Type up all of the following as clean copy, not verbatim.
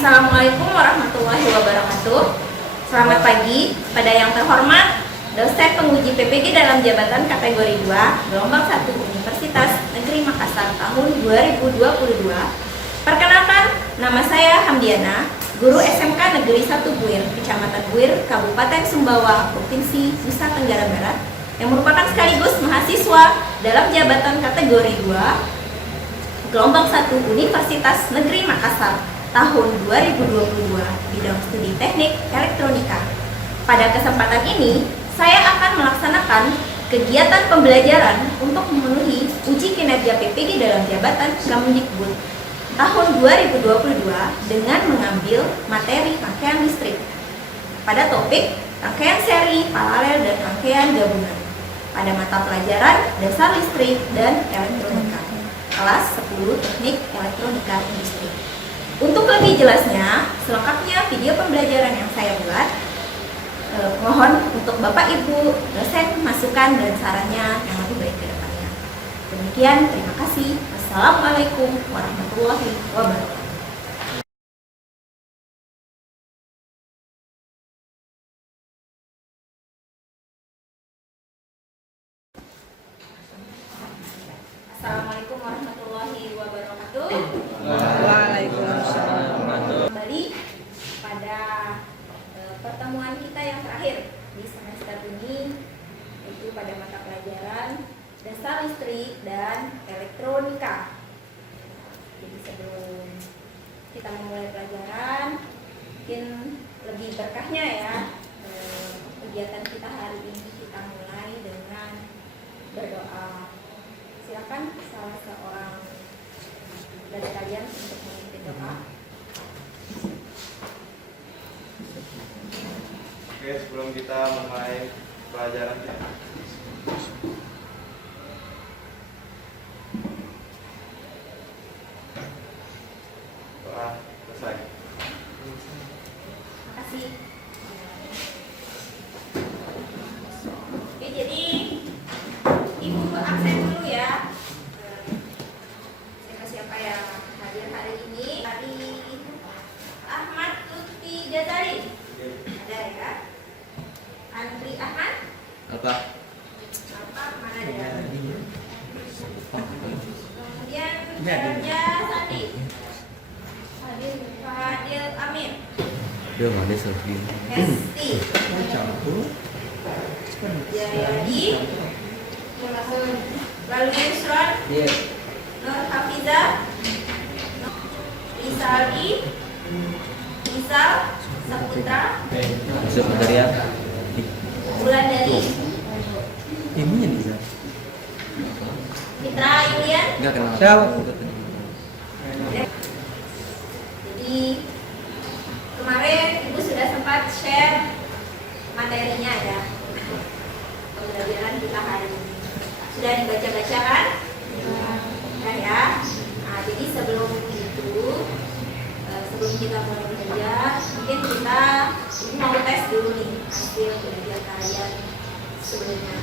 Assalamualaikum warahmatullahi wabarakatuh. Selamat pagi pada yang terhormat dosen penguji PPG dalam jabatan kategori 2 gelombang 1 Universitas Negeri Makassar tahun 2022. Perkenalkan, nama saya Hamdiana, guru SMK Negeri 1 Buir, Kecamatan Buir, Kabupaten Sumbawa, Provinsi Nusa Tenggara Barat, yang merupakan sekaligus mahasiswa dalam jabatan kategori 2 gelombang 1 Universitas Negeri Makassar tahun 2022, bidang studi teknik elektronika. Pada kesempatan ini, saya akan melaksanakan kegiatan pembelajaran untuk memenuhi uji kinerja PPG dalam jabatan Kemendikbud tahun 2022 dengan mengambil materi rangkaian listrik pada topik rangkaian seri, paralel, dan rangkaian gabungan pada mata pelajaran dasar listrik dan elektronika kelas 10 teknik elektronika industri. Untuk lebih jelasnya, selengkapnya video pembelajaran yang saya buat, mohon untuk Bapak Ibu dosen masukan dan sarannya yang lebih baik ke depannya. Demikian, terima kasih. Wassalamualaikum warahmatullahi wabarakatuh. Assalamualaikum warahmatullahi wabarakatuh. Waalaikumsalam. Kembali pada pertemuan kita yang terakhir di semester ini, yaitu pada mata pelajaran dasar listrik dan elektronika. Jadi sebelum kita memulai pelajaran, mungkin lebih berkahnya ya, kegiatan kita hari ini kita mulai dengan berdoa. Silakan salah seorang dari kalian untuk memimpin doa. Oke, sebelum kita mulai pelajaran kita, doa selesai. Terima kasih. Oke, jadi Ibu absen dulu ya. Siapa-siapa yang hadir hari ini? Hari Ahmad Lutfi Jazari. Ada ya? Andri Ahmad? Apa? Mana dia? Kemudian Raja Sandi. Fadil Amin. Dia mana selfie? Hesti. Jayadi. Lalu Yusron. Nur Hafiza. Isaldi. Isal Saputra. Sebenarnya Wulandari. ini yang bisa. Fitra Yulian. Enggak kenal. Siapa? Jadi kemarin Ibu sudah sempat share materinya ya, pembelajaran kita hari ini. Sudah dibaca-baca kan? Nah ya. Nah, jadi sebelum itu, sebelum kita mulai belajar, mungkin kita mau tes dulu nih hasil belajar kalian sebelumnya.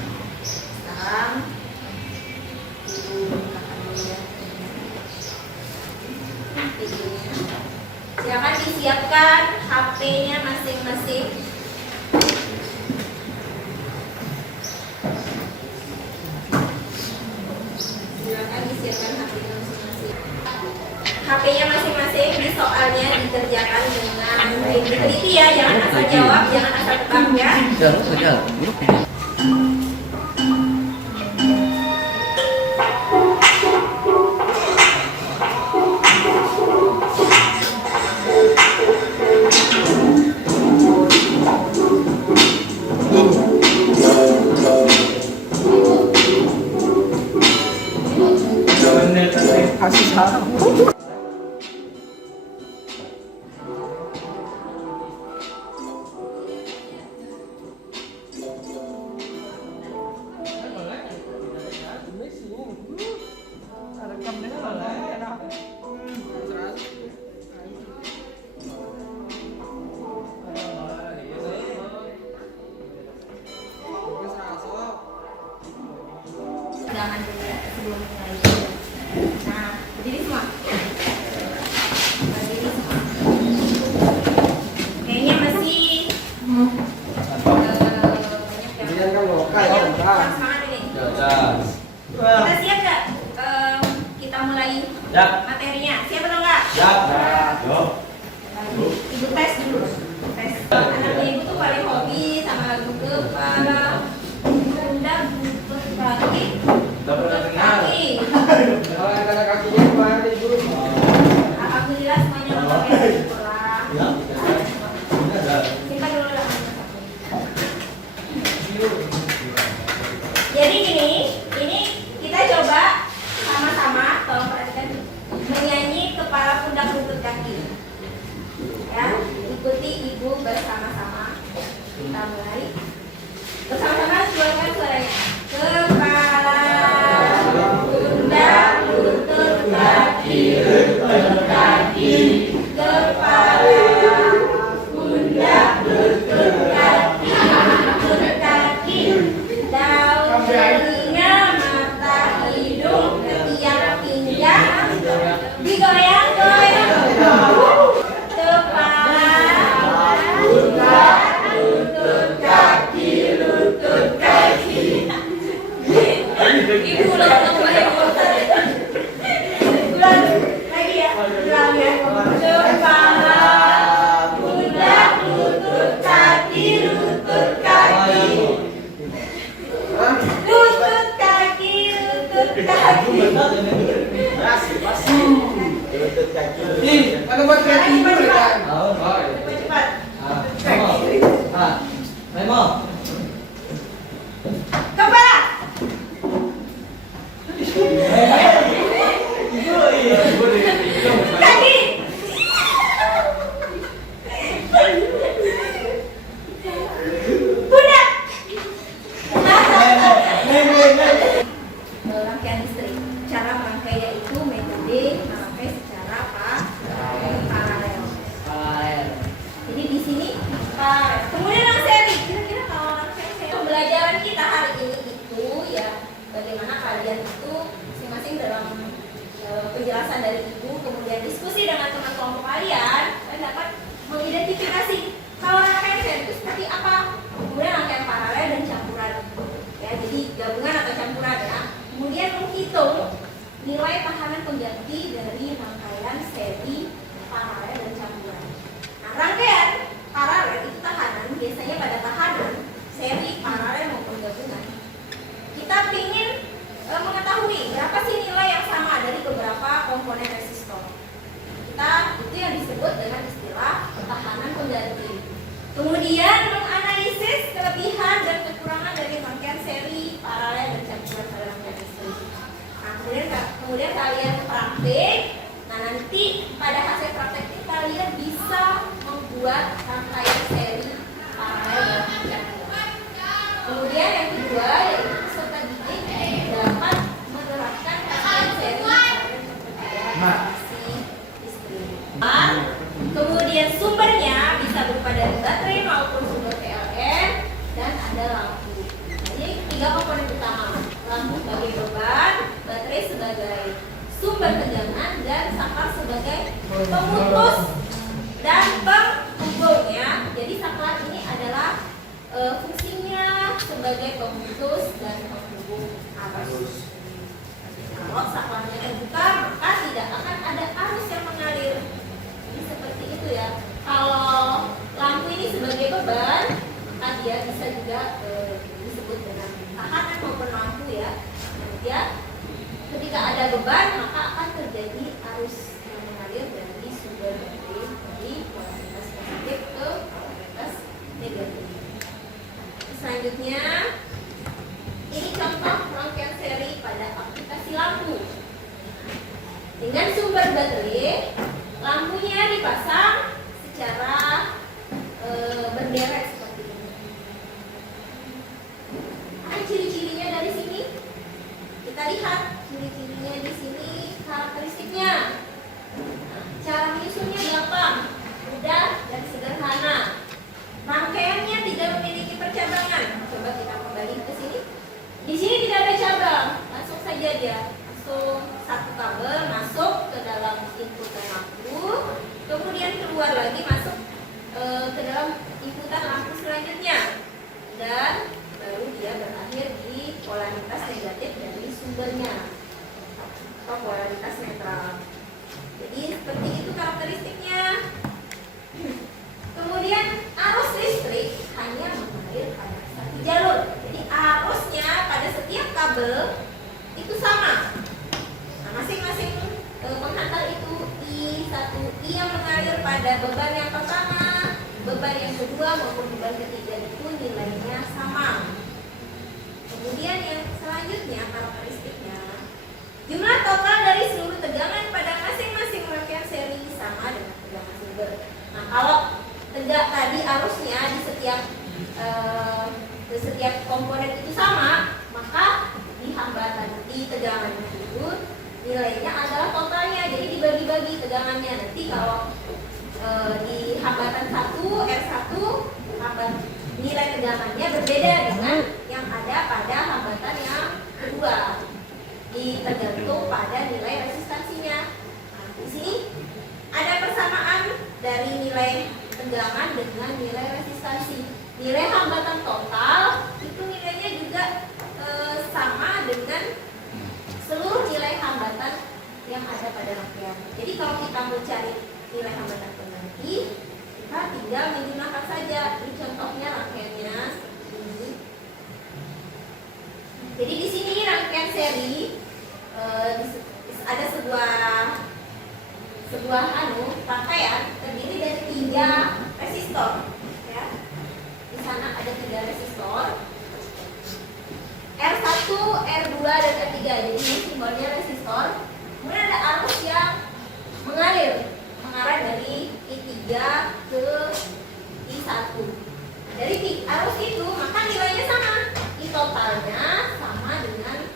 Sekarang Ibu bukakan dulu ya videonya. Silakan disiapkan HP-nya masing-masing. Silakan disiapkan HP-nya masing-masing. HP-nya masing-masing di soalnya dikerjakan dengan diteliti ya, jangan asal jawab, jangan asal tebak ya. Jalan saja. Kasih salam. Jangan dulu ya sebelum mulai. Nah, berdiri semua. Berdiri semua. Kurang semangat ini. Kita siap nggak? Kita mulai materinya. Siap atau enggak? Ibu tes dulu. Tes. Anaknya ibu tuh paling hobi sama lagu kepala, pundak, lutut, kaki, lutut, kaki. Alhamdulillah semuanya oke di sekolah. Simpan dulu lah. Jadi ini kita coba sama-sama, tolong perhatikan, menyanyi kepala, pundak, lutut, kaki. Ya, ikuti ibu bersama-sama. Kita mulai. Bersama-sama keluarkan suaranya. Kepala, pundak, lutut, kaki, lutut, kaki. Kepala, pundak, lutut, kaki, lutut, kaki. Daun, telinga, mata, hidung, ketiak, pinggang. Digoyang-goyang. Kepala, pundak, lutut, kaki, lutut, kaki. Ibu ulang lagi ya. Ulang ya. Kepala, pundak, lutut, kaki, lutut, kaki. Lutut, kaki, lutut, kaki. Ano ba Cepat-cepat. Kepala. Kaki. Pundak. Rangkaian listrik. Cara merangkainya itu metode merangkai secara paralel. Jadi di sini paralel. Kemudian yang seri. Kira-kira kalau rangkaian seri pembelajaran kita hari ini itu ya bagaimana kalian itu masing-masing dalam penjelasan dari ibu, kemudian diskusi dengan teman kelompok kalian dapat mengidentifikasi kalau rangkaian seri itu seperti apa. Kemudian rangkaian paralel dan campuran. Ya, jadi gabungan atau campuran ya. Kemudian menghitung nilai tahanan pengganti dari rangkaian seri paralel dan campuran. Nah, rangkaian paralel itu tahanan biasanya pada tahanan seri paralel maupun gabungan. Kita ingin mengetahui berapa sih nilai yang sama dari beberapa komponen resistor. Itu yang disebut dengan istilah tahanan pengganti. Kemudian menganalisis kelebihan dan kekurangan dari rangkaian seri paralel dan campuran pada rangkaian listrik. Nah, kemudian kalian praktik. Nah, nanti pada hasil praktek ini kalian bisa membuat rangkaian seri paralel dan campuran. Kemudian yang kedua yaitu peserta didik dapat menerapkan rangkaian seri paralel dan listrik. Kemudian sumbernya bisa berupa dari baterai maupun sumber PLN dan ada lampu. Jadi 3 komponen utama: lampu sebagai beban, baterai sebagai sumber tegangan, dan saklar sebagai pemutus dan penghubung ya. Jadi saklar ini adalah fungsinya sebagai pemutus dan penghubung arus. Kalau saklarnya terbuka maka tidak akan ada arus yang mengalir. Seperti itu ya. Kalau lampu ini sebagai beban, maka dia bisa juga disebut dengan tahanan maupun lampu ya. Kemudian ketika ada beban maka akan terjadi arus yang mengalir dari sumber dari polaritas positif ke polaritas negatif. Selanjutnya ini contoh rangkaian seri pada aplikasi lampu. Dengan sumber baterai, lampunya dipasang secara berderet seperti ini. Apa ciri-cirinya dari sini? Kita lihat ciri-cirinya di sini, karakteristiknya. Nah, cara menyusunnya gampang, mudah dan sederhana. Rangkaiannya tidak memiliki percabangan. Coba kita kembali ke sini. Di sini tidak ada cabang, langsung saja dia. Langsung satu kabel masuk ke dalam inputan lampu, kemudian keluar lagi masuk ke dalam inputan lampu selanjutnya, dan baru dia berakhir di beban yang pertama, beban yang kedua maupun beban ketiga itu nilainya sama. Kemudian yang selanjutnya karakteristiknya, jumlah total dari seluruh tegangan pada masing-masing rangkaian seri sama dengan tegangan sumber. Nah, kalau tegak tadi arusnya di setiap komponen itu sama, maka di hambatan di tegangannya itu nilainya adalah totalnya. Jadi dibagi-bagi tegangannya. Nanti kalau di hambatan 1 R1 nilai tegangannya berbeda dengan yang ada pada hambatan yang kedua. Tergantung pada nilai resistansinya. Nah, di sini ada persamaan dari nilai tegangan dengan nilai resistansi. Nilai hambatan total itu nilainya juga sama dengan seluruh nilai hambatan yang ada pada rangkaian. Jadi kalau kita mau cari nilai hambatan pengganti, kita tinggal menggunakan saja. Ini contohnya rangkaiannya ini. Jadi di sini rangkaian seri ada sebuah rangkaian terdiri dari 3 resistor. Ya. Di sana ada 3 resistor. R1, R2, dan R3. Jadi ini simbolnya resistor. Kemudian ada arus yang mengarah dari I3 ke I1. Dari arus itu maka nilainya sama. I totalnya sama dengan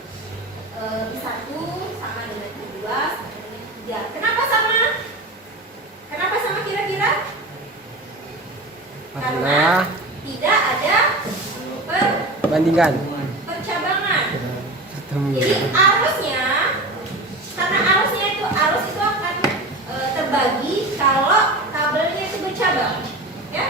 I1 sama dengan I2 sama dengan I3. Kenapa sama? Kenapa sama kira-kira? Karena tidak ada Bandingkan. percabangan. Jadi arusnya, karena arus itu akan terbagi kalau kabelnya itu bercabang, ya.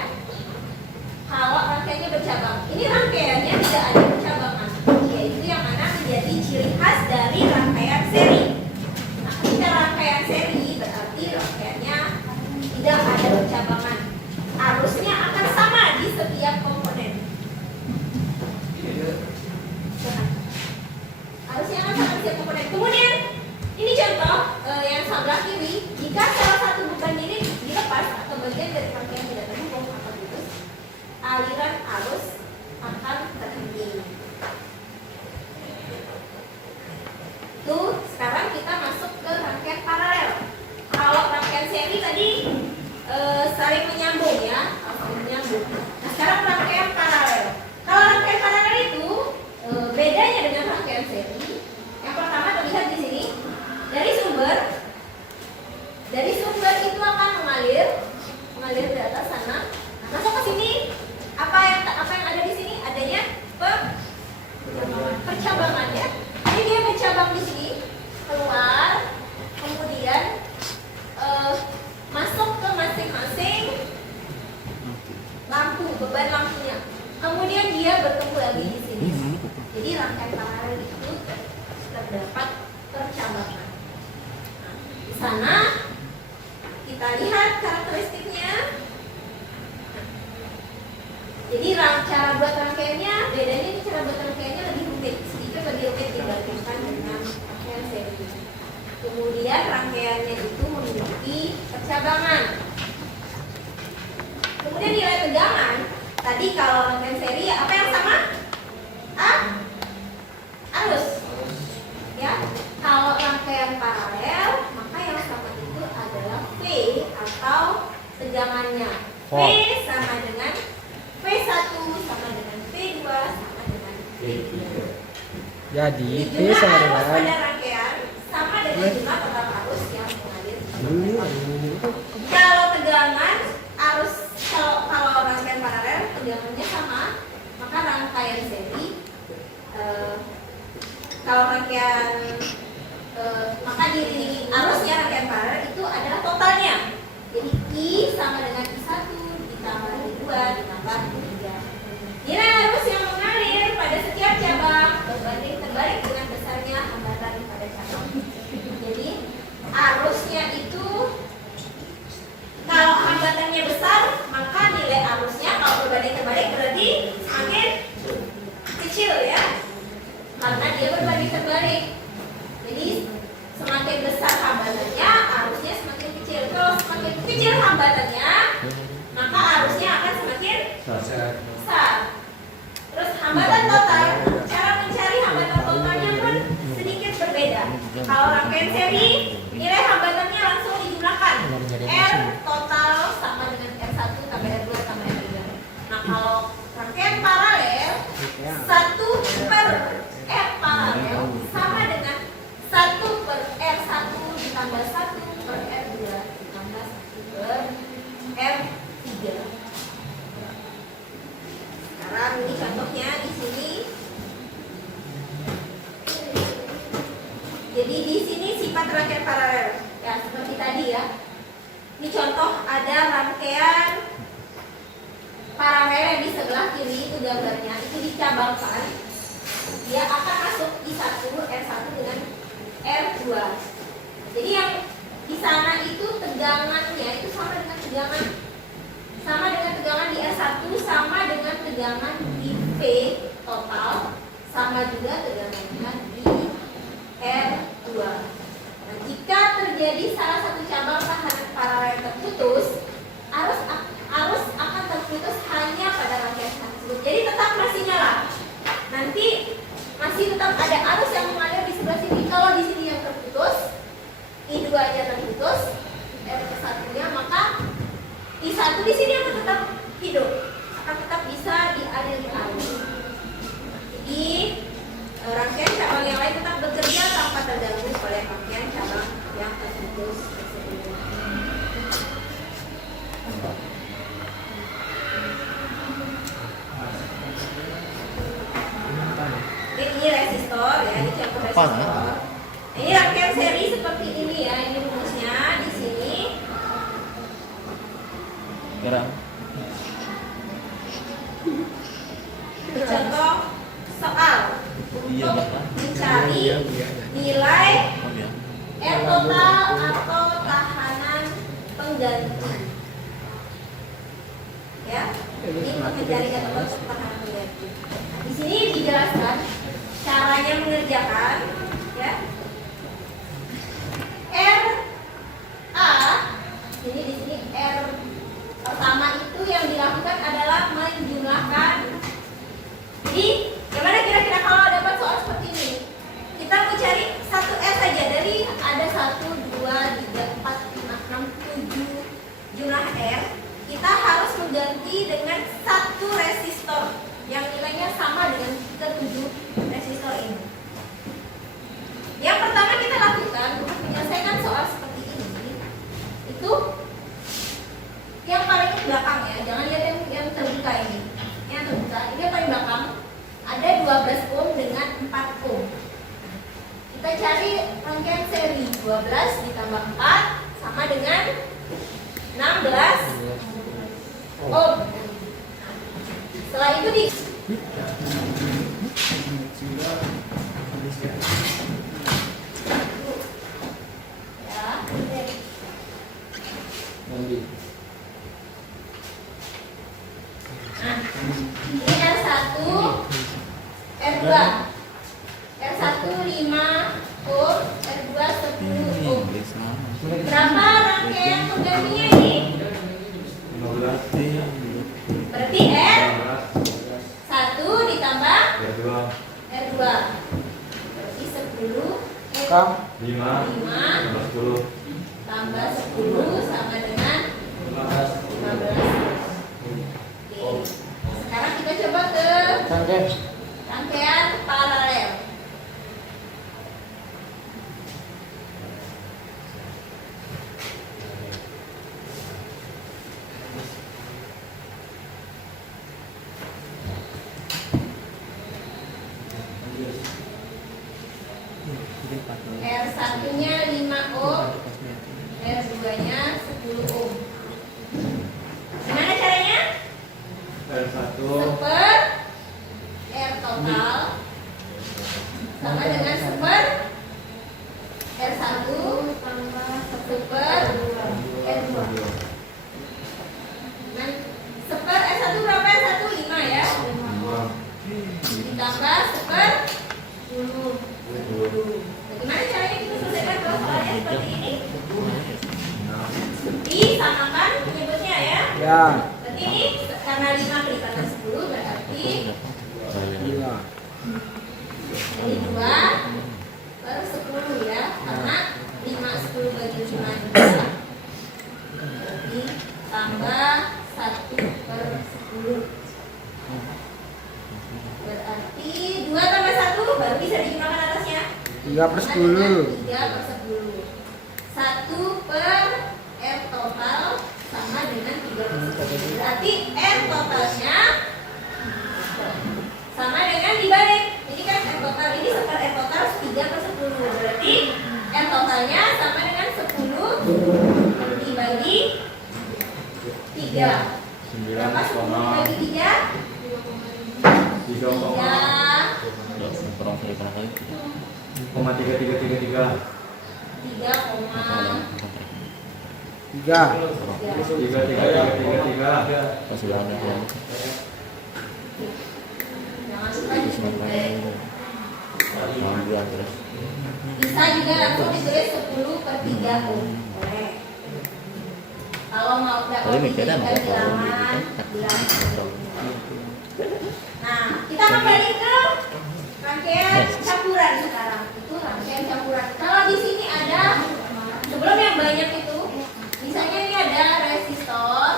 Kalau rangkaiannya bercabang, ini rangkaiannya tidak ada percabangan, yaitu yang mana menjadi ciri khas dari rangkaian seri. Nah, ketika rangkaian seri berarti rangkaiannya tidak ada percabangan. Arusnya akan sama di setiap komponen. Harusnya akan sama di setiap komponen. Kemudian ini contoh yang sebelah kiri. Jika salah satu beban ini dilepas atau bagian dari rangkaian tidak terhubung atau putus, aliran arus akan terhenti. Tuh, sekarang kita masuk ke rangkaian paralel. Kalau rangkaian seri tadi saling menyambung, ya, saling menyambung. Nah, sekarang rangkaian paralel. Kalau rangkaian paralel itu bedanya dengan rangkaian seri. Yang pertama terlihat di sini dari sumber itu akan mengalir di atas sana. Nah, masuk ke sini. Apa yang ada di sini? Adanya percabangan, ya. Jadi dia bercabang di sini, keluar, kemudian masuk ke masing-masing lampu, beban lampunya. Kemudian dia bertemu lagi di sini. Jadi rangkaian paralel itu terdapat percabangan. Nah, di sana kita lihat karakteristiknya. Jadi cara buat rangkaiannya bedanya, ini cara buat rangkaiannya lebih rumit, sedikit lebih rumit dibandingkan dengan rangkaian seri. Kemudian rangkaiannya itu memiliki percabangan. Kemudian nilai tegangan. Tadi kalau rangkaian seri apa yang sama? Arus. Ya. Kalau rangkaian paralel, maka yang sama itu adalah V atau tegangannya. V sama dengan V1 sama dengan V2 sama dengan V3. Jadi P Jumlah sama arus pada dengan rangkaian sama dengan jumlah total arus yang mengalir. Kalau tegangan arus, kalau rangkaian paralel tegangannya sama, maka rangkaian seri kalau rangkaian maka di arusnya rangkaian paralel itu adalah totalnya. Jadi I sama dengan I1 ditambah I2 ditambah I3. Nilai arus yang mengalir pada setiap cabang berbanding terbalik dengan besarnya hambatan pada cabang. Jadi arusnya itu kalau hambatannya besar, maka nilai arusnya kalau berbanding terbalik berarti semakin kecil, ya, karena dia berbanding terbalik. Jadi semakin besar hambatannya, arusnya semakin kecil. Kalau semakin kecil hambatannya, besar. Terus hambatan total, cara mencari hambatan totalnya pun sedikit berbeda. Kalau rangkaian seri, nilai hambatannya langsung dijumlahkan. R total sama dengan R1 tambah R2 tambah R3. Nah kalau rangkaian paralel, 1 per R paralel sama dengan 1 per R1 ditambah 1 per R2 ditambah 1 per R3. Sekarang ini contohnya di sini. Jadi di sini sifat rangkaian paralel ya seperti tadi ya. Ini contoh ada rangkaian paralel yang di sebelah kiri itu gambarnya itu dicabangkan. Dia akan masuk di satu R1 dengan R2. Jadi yang di sana itu tegangannya itu sama dengan tegangan di R1 sama dengan tegangan di P total sama juga tegangannya di R2. Nah, jika terjadi salah satu cabang tahanan paralel terputus, arus akan terputus hanya pada rangkaian tersebut. Jadi tetap masih nyala. Nanti masih tetap ada arus yang mengalir di sebelah sini. Kalau di sini yang terputus, I2 nya terputus, R1-nya, maka I1 di sini akan tetap hidup, akan tetap bisa dialiri arus. Jadi rangkaian cabang yang lain tetap bekerja tanpa terganggu oleh rangkaian cabang yang terputus tersebut. Ini resistor ya, ini contoh resistor. Ini rangkaian seri seperti ini ya, ini rumusnya di sini. Gerak. Contoh soal untuk mencari nilai R total atau tahanan pengganti. Ya, ini untuk mencari R total atau tahanan pengganti. Di sini dijelaskan caranya mengerjakan, ya. R A, ini di sini R pertama itu yang dilakukan adalah menjumlahkan. Jadi, gimana kira-kira kalau dapat soal seperti ini? Kita mau cari 1 R saja dari ada 1, 2, 3, 4, 5, 6, 7 jumlah R. Kita harus mengganti dengan 1 resistor yang nilainya sama dengan ke-7 resistor ini. Yang pertama kita lakukan untuk menyelesaikan soal seperti ini, itu yang paling belakang ya, jangan lihat yang terbuka ini. Yang terbuka, ini yang paling belakang ada 12 ohm dengan 4 ohm. Kita cari rangkaian seri 12 ditambah 4 sama dengan 16 ohm. Setelah itu di Nah, ini R1, R2. R1 5 ohm, R2 10 ohm. Berapa rangkaian penggantinya ini? 15. Berarti R1 ditambah R2. Berarti 10 5 tambah 10 tambah 10 sama dengan 15. Oke. Sekarang kita coba ke rangkaian paralel. R1-nya 5 ohm, R2-nya 10 ohm. Gimana caranya? R1 Seper R total sama dengan seper R1 tambah seper R2. Dan seper R1 berapa? R1 5 ya. Ditambah seper 10. Bagaimana caranya kita selesaikan kalau soalnya seperti ini? Disamakan penyebutnya ya. Ya. Berarti ini Karena 5 kelipatan 10 berarti Gila. jadi 2 per 10 ya. Karena 5 10 bagi 5 juga. Jadi tambah 1 per 10. Berarti 2 tambah 1 baru bisa dijumlahkan atasnya. 3 per 10. 3 per 10. 1 per R total sama dengan 3 per 10. Berarti R totalnya sama dengan dibalik. Jadi kan R total ini seper R total 3 per 10. Berarti R totalnya sama dengan 10 dibagi 3. Berapa 10 dibagi 3? 3,3333. 3,3. Bisa juga langsung ditulis 10 per 3 boleh. Kalau mau dapat bilangan. Nah, kita kembali ke rangkaian campuran sekarang. Itu rangkaian campuran. Kalau di sini ada sebelum yang banyak itu, misalnya ini ada resistor,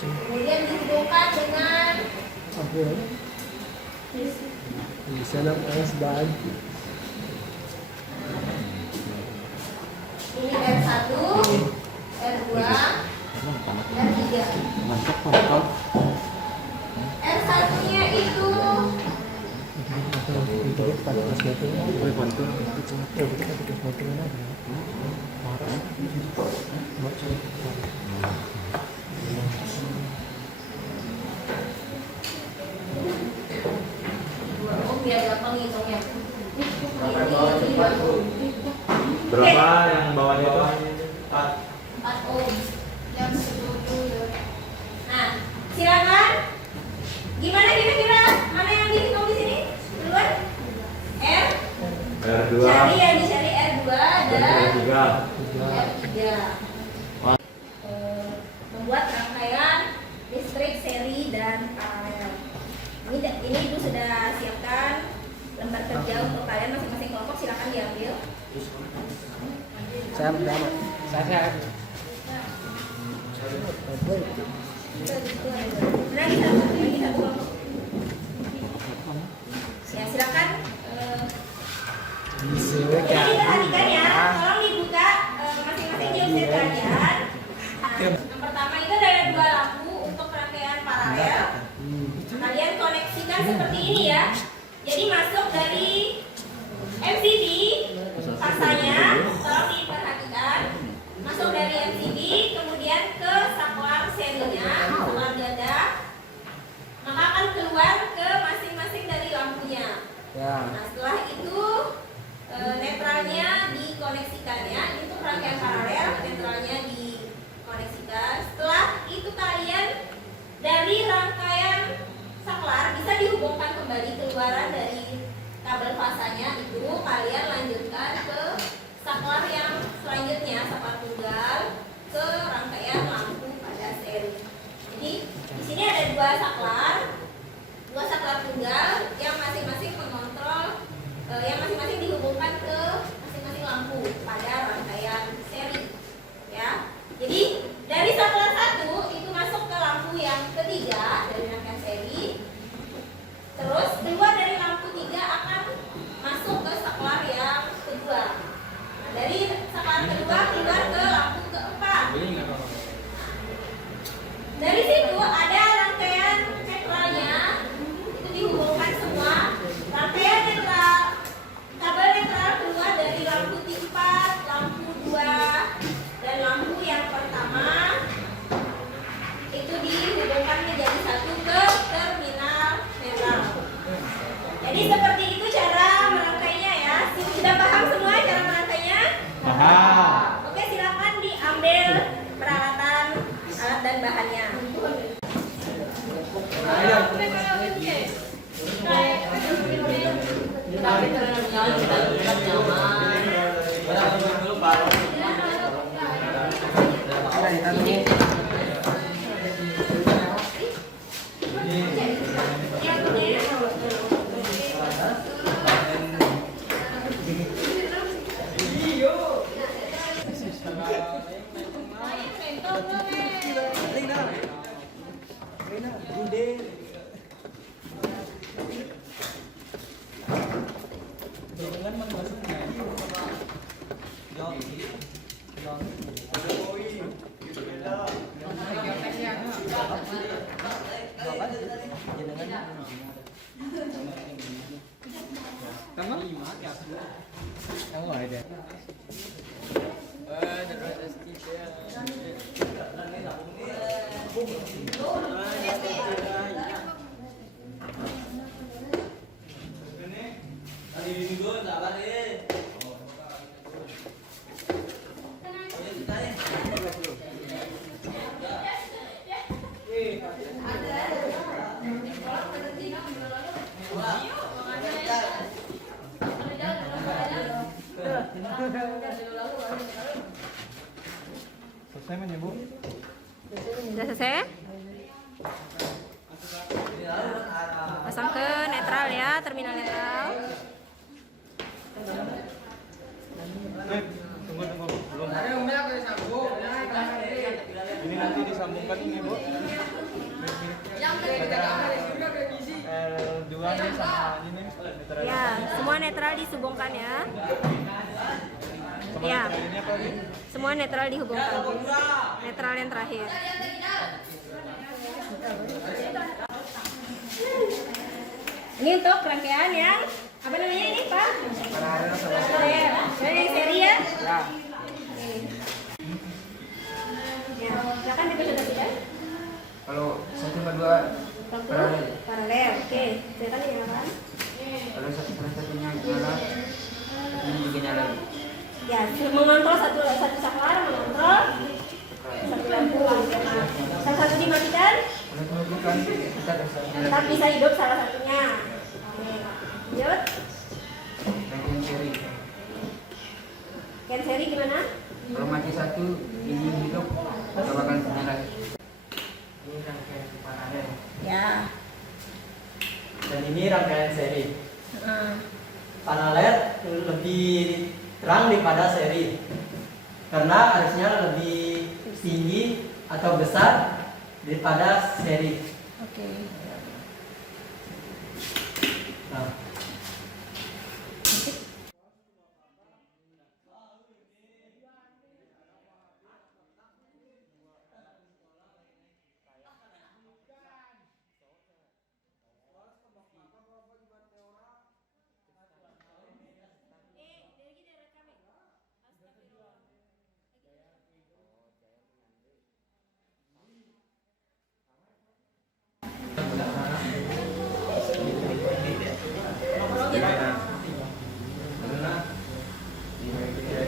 kemudian dihubungkan dengan Apa? Bisa lang es bag. ini R1, R2, R3. R1-nya itu biar gampang ngitungnya. Berapa yang bawahnya itu? 4 ohm. Nah, silakan. Gimana kira-kira mana yang dihitung di sini? Duluan? R2. Cari yang dicari R2 dan R3. R3. Membuat rangkaian listrik seri dan paralel. Ini Ibu sudah siapkan lembar kerja untuk kalian masing-masing kelompok, silakan diambil. Saya pertama. Saya. Lagi satu kelompok. Ya silakan. Bisa Jadi diperhatikan ya, tolong dibuka masing-masing jilid kalian. Nah, yang pertama itu ada 2 lampu untuk rangkaian paralel. Kalian koneksikan seperti ini ya. Jadi masuk dari MCB pasanya, tolong diperhatikan. Masuk dari MCB, kemudian ke saklar serinya, saklar ganda, maka akan keluar ke masing-masing dari lampunya. Ya. Nah setelah itu netralnya dikoneksikan ya. Ini untuk rangkaian paralel, netralnya dikoneksikan. Setelah itu kalian dari rangkaian saklar bisa dihubungkan kembali keluaran dari kabel fasanya itu, kalian lanjutkan ke saklar yang selanjutnya, saklar tunggal, ke rangkaian lampu pada seri. Jadi di sini ada 2 saklar tunggal yang masing-masing mengontrol, yang masing-masing dihubungkan ke masing-masing lampu pada rangkaian seri. Ya, jadi dari saklar 1 itu masuk ke lampu yang ketiga dari rangkaian seri. Terus keluar dari lampu 3 akan masuk ke saklar yang kedua. Nah, dari saklar kedua keluar ke lampu keempat. Dari situ ada rangkaian netralnya, itu dihubungkan semua. Rangkaian netral, kabel netral keluar dari lampu 4, lampu 2, dan lampu yang pertama itu dihubungkan menjadi satu ke terminal netral. Jadi seperti itu cara merangkainya ya. Sudah paham semua cara merangkainya? Paham. Oke, silakan diambil peralatan, alat dan bahannya. Rina. Rina, Bunde. Jangan masuknya. Jawab. Kamu ada. Selesai menyebut. Sudah selesai? Pasang ke netral ya, terminal netral. Tunggu belum. Ini nanti disambungkan ini bu. L2 nih sama ini. Ya, semua netral dihubungkan ya. Sama Ya. netral ini apa lagi? Semua netral dihubungkan. Netral yang terakhir. Ini untuk rangkaian yang apa namanya ini Pak? Dari seri ya? Ya. Ya, silakan dipresentasikan. Kalau 1 2 paralel. Paralel, oke. Silakan dinyalakan. Kalau salah satunya nyala, ini juga nyala. Ya, mengontrol satu saklar, mengontrol satu lampu. Salah satu dimatikan, Kalau bukan kita nyala. tetap bisa hidup salah satunya. Oke, lanjut. Rangkaian seri. Yang seri gimana? Kalau mati satu, ini hidup, kita bakal nyala. Ini rangkaian paralel. Ya. Dan ini rangkaian seri. Heeh. Paralel lebih terang daripada seri karena arusnya lebih tinggi atau besar daripada seri. Oke. Nah,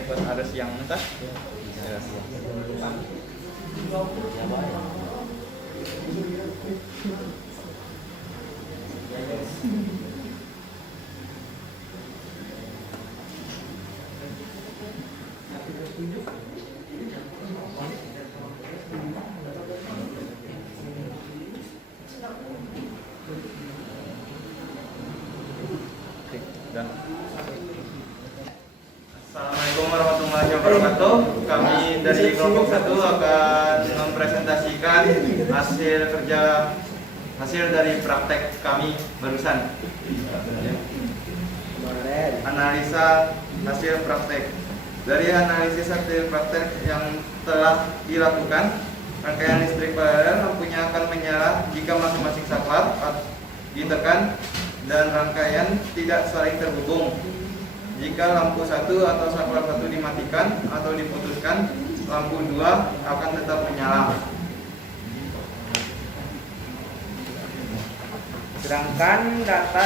Ikut arus yang entah. Dan Assalamualaikum warahmatullahi wabarakatuh. Kami dari kelompok 1 akan mempresentasikan hasil dari praktek kami barusan. Analisa hasil praktek. Dari analisis hasil praktek yang telah dilakukan, rangkaian listrik paralel lampunya akan menyala jika masing-masing saklar ditekan dan rangkaian tidak saling terhubung. Jika lampu 1 atau saklar 1 dimatikan atau diputuskan, lampu 2 akan tetap menyala. Sedangkan data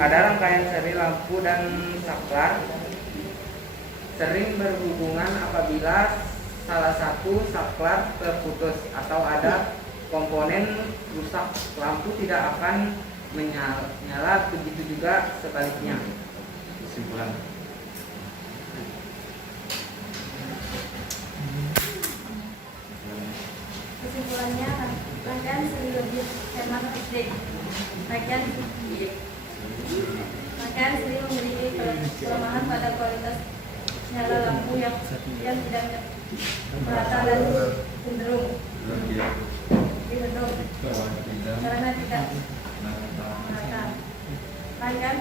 pada rangkaian seri lampu dan saklar sering berhubungan apabila salah satu saklar terputus atau ada komponen rusak, lampu tidak akan menyala, begitu juga sebaliknya. Kesimpulan. Kesimpulannya, rangkaian seri lebih hemat listrik. Rangkaian seri memiliki kelemahan pada kualitas nyala lampu yang tidak merata dan cenderung lebih redup karena tidak merata. Rangkaian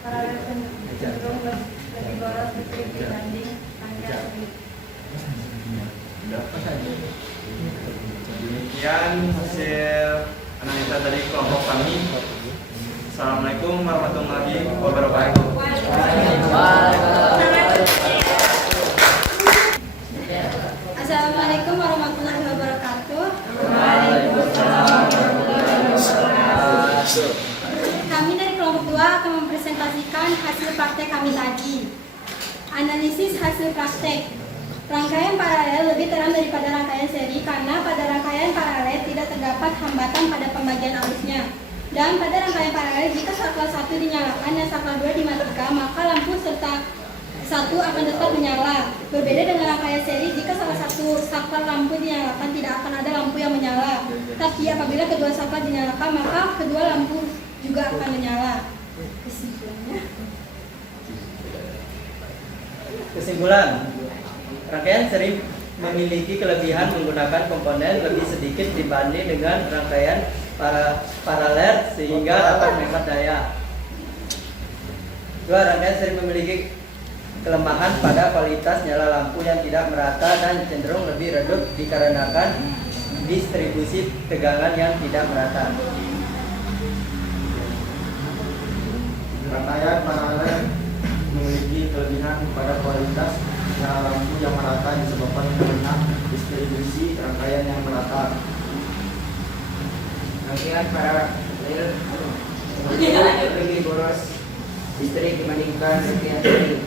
paralel cenderung lebih boros dibanding rangkaian seri. Demikian hasil analisa dari kelompok kami. Assalamualaikum warahmatullahi wabarakatuh. Assalamualaikum warahmatullahi wabarakatuh. Kami dari kelompok 2 akan mempresentasikan hasil praktek kami tadi. Analisis hasil praktek. Rangkaian paralel lebih terang daripada rangkaian seri karena pada rangkaian paralel tidak terdapat hambatan pada pembagian arusnya. Dan pada rangkaian paralel jika saklar 1 dinyalakan dan saklar 2 dimatikan, maka lampu serta 1 akan tetap menyala. Berbeda dengan rangkaian seri, jika salah satu saklar lampu dinyalakan tidak akan ada lampu yang menyala. Tapi apabila kedua saklar dinyalakan, maka kedua lampu juga akan menyala. Kesimpulan, rangkaian seri memiliki kelebihan menggunakan komponen lebih sedikit dibanding dengan rangkaian paralel sehingga dapat menghemat daya. Dua, rangkaian seri memiliki kelemahan pada kualitas nyala lampu yang tidak merata dan cenderung lebih redup dikarenakan distribusi tegangan yang tidak merata. Rangkaian paralel memiliki kelebihan pada kualitas nyala lampu yang merata disebabkan karena distribusi rangkaian yang merata. Rangkaian paralel lebih boros listrik dibandingkan rangkaian seri.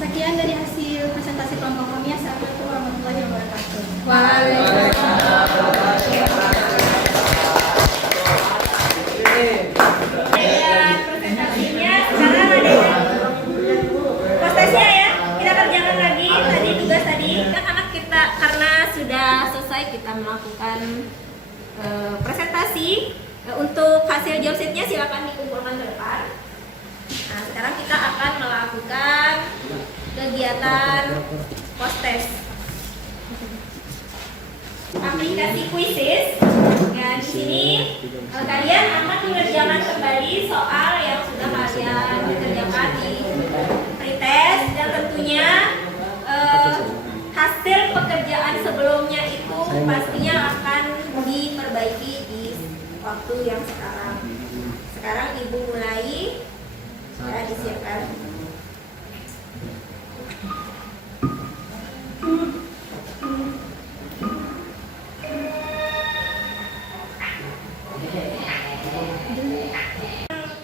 Sekian dari hasil presentasi kelompok kami. Assalamualaikum warahmatullahi wabarakatuh. Presentasinya sekarang ada prosesnya ya. Kita kerjakan lagi tadi tugas tadi. Anak kita karena sudah selesai kita melakukan presentasi. Untuk hasil job sheet-nya silakan dikumpulkan ke depan. Nah, sekarang kita akan melakukan kegiatan post-test. Aplikasi Quizzes. Ya, di sini kalian akan mengerjakan kembali soal yang sudah kalian kerjakan di pretest dan tentunya hasil pekerjaan sebelumnya itu pastinya akan diperbaiki di waktu yang sekarang. Sekarang Ibu mulai. Ya, disiapkan.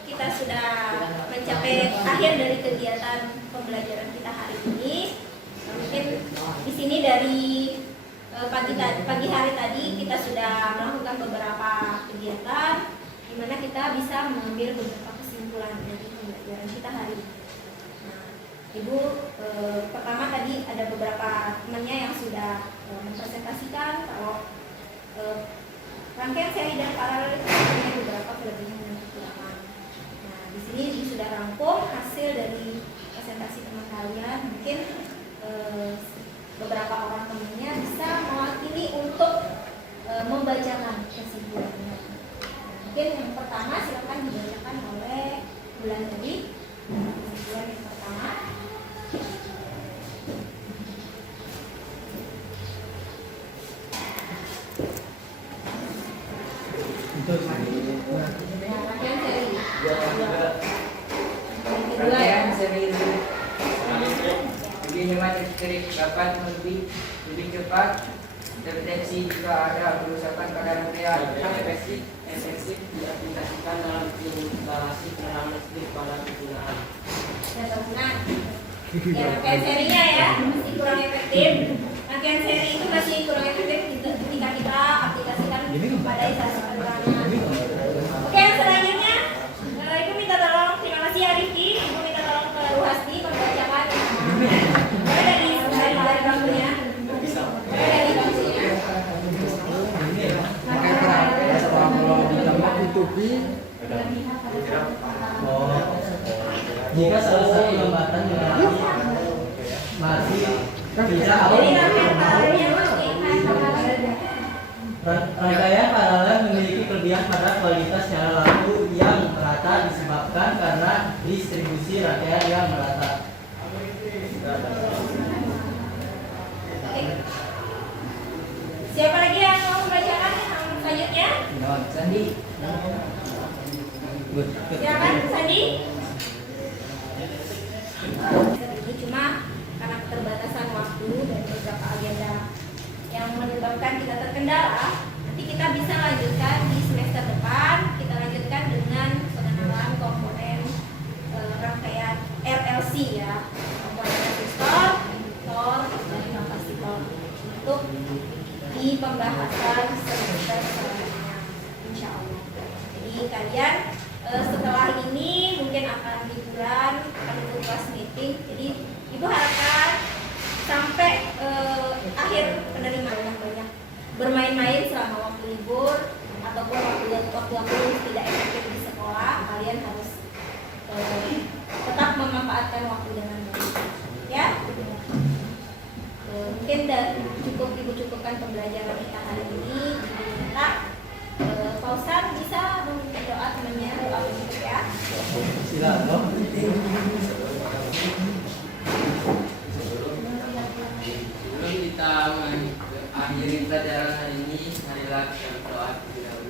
Kita sudah mencapai akhir dari kegiatan pembelajaran kita hari ini. Mungkin di sini dari pagi hari tadi kita sudah melakukan beberapa kegiatan di mana kita bisa mengambil beberapa kesimpulan dari pembelajaran kita hari ini. Nah, Ibu pertama tadi ada beberapa temannya yang sudah mempresentasikan kalau rangkaian seri dan paralel itu punya beberapa kelebihan dan kekurangan. Nah, di sini sudah rangkum hasil dari presentasi teman kalian. Mungkin beberapa orang temannya bisa mewakili untuk membacakan kesimpulannya. Mungkin yang pertama silakan dibacakan oleh Bulan Dewi. Kesimpulan yang pertama. Rangkaian seri lebih hemat listrik, dapat lebih cepat terdeteksi jika ada kerusakan pada rangkaian. Efektif diaplikasikan dalam instalasi penerangan listrik pada penggunaan. Ya, rangkaian serinya ya masih kurang efektif. Rangkaian seri itu masih kurang efektif ketika kita aplikasikan pada instalasi penerangan. Oke, yang selanjutnya Ibu minta tolong, terima kasih ya Rifki. Ibu minta tolong ke Ruhasti membacakan dari bangkunya. Dari bangkunya. Jika salah satu hambatan masih Tidak Jadi rangkaian paralelnya pasti Rangkaian paralel memiliki kelebihan pada kualitas nyala lampu yang merata disebabkan karena distribusi rangkaian yang merata. Oke. Siapa lagi yang mau membacakan yang selanjutnya? Sandi. Silakan Sandi. Ini cuma karena keterbatasan waktu dan beberapa agenda yang menyebabkan kita terkendala. Nanti kita bisa lanjutkan di semester depan. Kita lanjutkan dengan pengenalan komponen rangkaian RLC ya, komponen resistor, inductor, dan kapasitor untuk di pembahasan semester selanjutnya, insya Allah. Jadi kalian setelah ini mungkin akan liburan, akan ikut kelas meeting. Jadi ibu harapkan sampai akhir penerimaan yang banyak bermain-main selama waktu libur ataupun waktu tidak efektif di sekolah. Kalian harus tetap memanfaatkan waktu dengan baik, ya. Mungkin ibu cukupkan pembelajaran kita hari ini. Kita Pak Ustadz bisa meminta doa temannya, doa penutup ya. Silakan. Sebelum kita mengakhiri pelajaran hari ini, marilah kita berdoa terlebih dahulu.